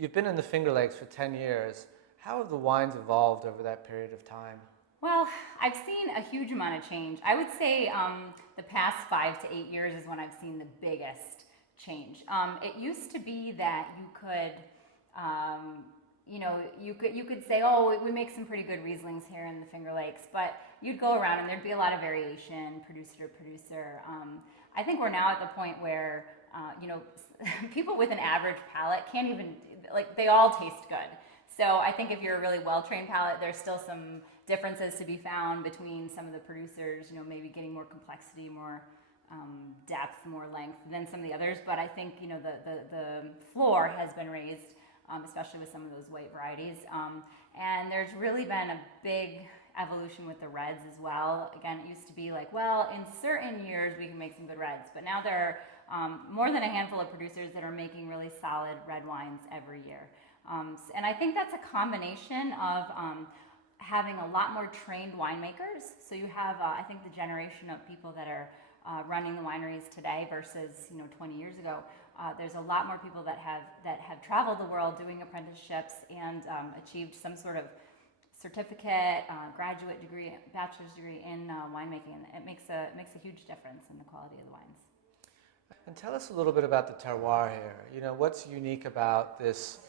You've been in the Finger Lakes for 10 years. How have the wines evolved over that period of time? Well, I've seen a huge amount of change. I would say the past 5 to 8 years is when I've seen the biggest change. It used to be that you could say, oh, we make some pretty good Rieslings here in the Finger Lakes, but you'd go around and there'd be a lot of variation, producer to producer. I think we're now at the point where people with an average palate can't even, like, they all taste good. So I think if you're a really well-trained palate, there's still some differences to be found between some of the producers, maybe getting more complexity, more depth, more length than some of the others. But I think, the floor has been raised, especially with some of those white varieties. And there's really been a big evolution with the reds as well. Again, it used to be like, well, in certain years we can make some good reds, but now there are more than a handful of producers that are making really solid red wines every year. And I think that's a combination of having a lot more trained winemakers. So you have, I think, the generation of people that are running the wineries today versus 20 years ago. There's a lot more people that have traveled the world doing apprenticeships and achieved some sort of certificate, graduate degree, bachelor's degree in winemaking, and it makes a huge difference in the quality of the wines. And tell us a little bit about the terroir here. What's unique about this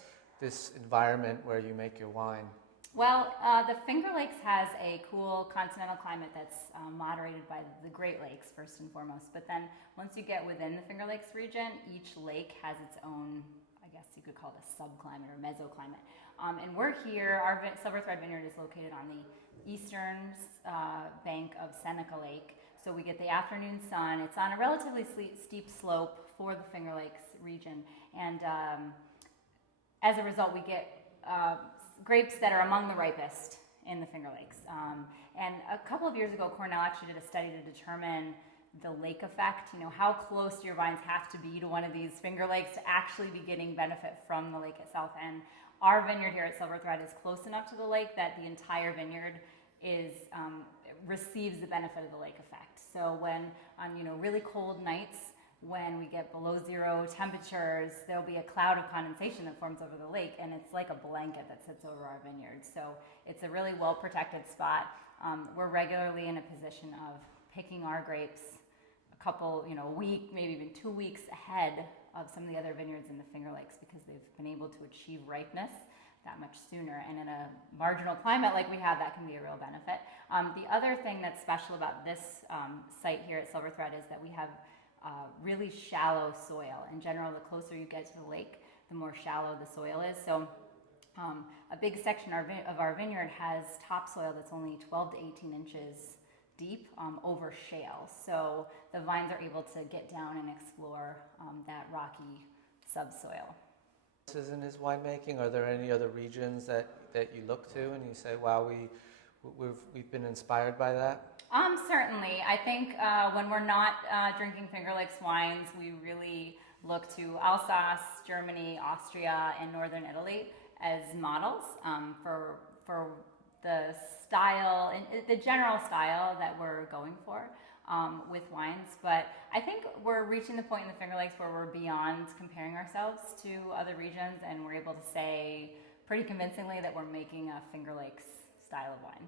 environment where you make your wine? Well, the Finger Lakes has a cool continental climate that's moderated by the Great Lakes, first and foremost. But then once you get within the Finger Lakes region, each lake has its own, I guess you could call it a subclimate or mesoclimate. And we're here, our Silver Thread Vineyard is located on the eastern bank of Seneca Lake. So we get the afternoon sun. It's on a relatively steep slope for the Finger Lakes region. And as a result, we get grapes that are among the ripest in the Finger Lakes. And a couple of years ago, Cornell actually did a study to determine the lake effect, how close your vines have to be to one of these Finger Lakes to actually be getting benefit from the lake itself. And our vineyard here at Silver Thread is close enough to the lake that the entire vineyard receives the benefit of the lake effect. So when on really cold nights, when we get below zero temperatures, there'll be a cloud of condensation that forms over the lake, and it's like a blanket that sits over our vineyard. So it's a really well-protected spot. We're regularly in a position of picking our grapes a week, maybe even 2 weeks ahead of some of the other vineyards in the Finger Lakes because they've been able to achieve ripeness that much sooner. And in a marginal climate like we have, that can be a real benefit. The other thing that's special about this site here at Silver Thread is that we have really shallow soil. In general, the closer you get to the lake, the more shallow the soil is. So a big section of our vineyard has topsoil that's only 12 to 18 inches deep over shale. So the vines are able to get down and explore that rocky subsoil. In his winemaking, are there any other regions that you look to and you say, wow, we've been inspired by that? Certainly. I think when we're not drinking Finger Lakes wines, we really look to Alsace, Germany, Austria, and northern Italy as models for the style, the general style that we're going for with wines. But I think we're reaching the point in the Finger Lakes where we're beyond comparing ourselves to other regions, and we're able to say pretty convincingly that we're making a Finger Lakes style of wine.